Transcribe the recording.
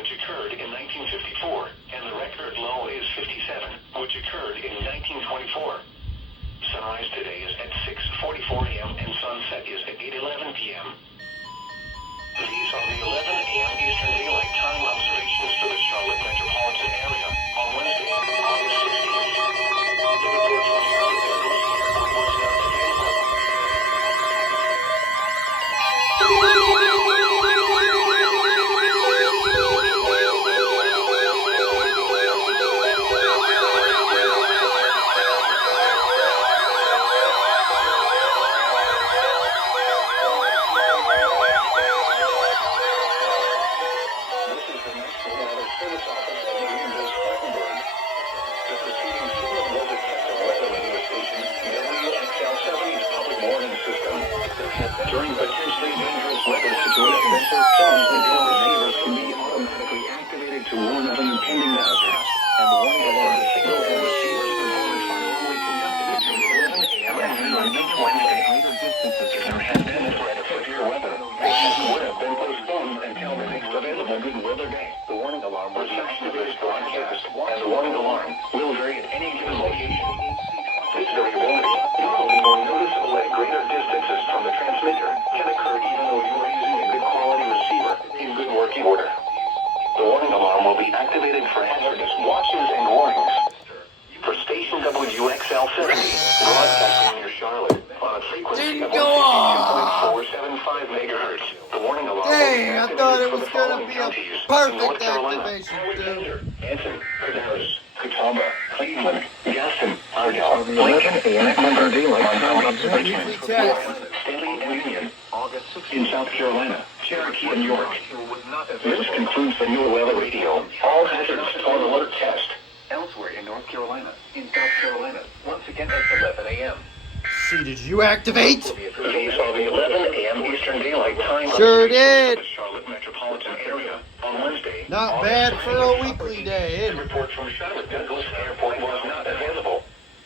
which occurred in 1954, and the record low is 57, which occurred in 1924. Sunrise today is at 6:44 a.m. and sunset is at 8:11 p.m. These are the 11 a.m. Eastern Daylight Time observations for the Charlotte metropolitan area on Wednesday, August 16th. The report from Charlotte Douglas Airport was not available. The preceding signal was a test of weather radio station WXL70's public warning system. During potentially dangerous weather situations, phones and your receivers can be automatically activated to warn of an impending hazard. And the warning alarm signal and receivers components are normally conducted between 11 a.m. and 3 Wednesday. If there has been a threat of severe weather, the test would have been postponed until the next available good weather day. The warning alarm was activated broadcast, and the warning alarm will vary at any given location. This variability, becoming more noticeable at greater distances from the transmitter, can occur even though you are using a good quality receiver in good working order. The warning alarm will be activated for hazardous watches and warnings. For station WXL70, broadcasting near Charlotte on a frequency of 162.475 megahertz. The warning alarm will be Dang, I thought it activated for was the going following to be counties: a perfect North Carolina, activation, dude. Anson, Cabarrus, Catawba, Cleveland, Gaston, Ardell, Lincoln, and Daylight observation. Stanley and Union, August 16th. In South Carolina, Cherokee and York. This concludes the new weather radio. All hazards on alert test. Elsewhere in North Carolina, in South Carolina, once again at 11 a.m. See, did you activate? These are the 11 a.m. Eastern Daylight Time. Sure did. For the Charlotte metropolitan area on Wednesday. Not bad for a weekly day, The report from Charlotte Douglas Airport was not available.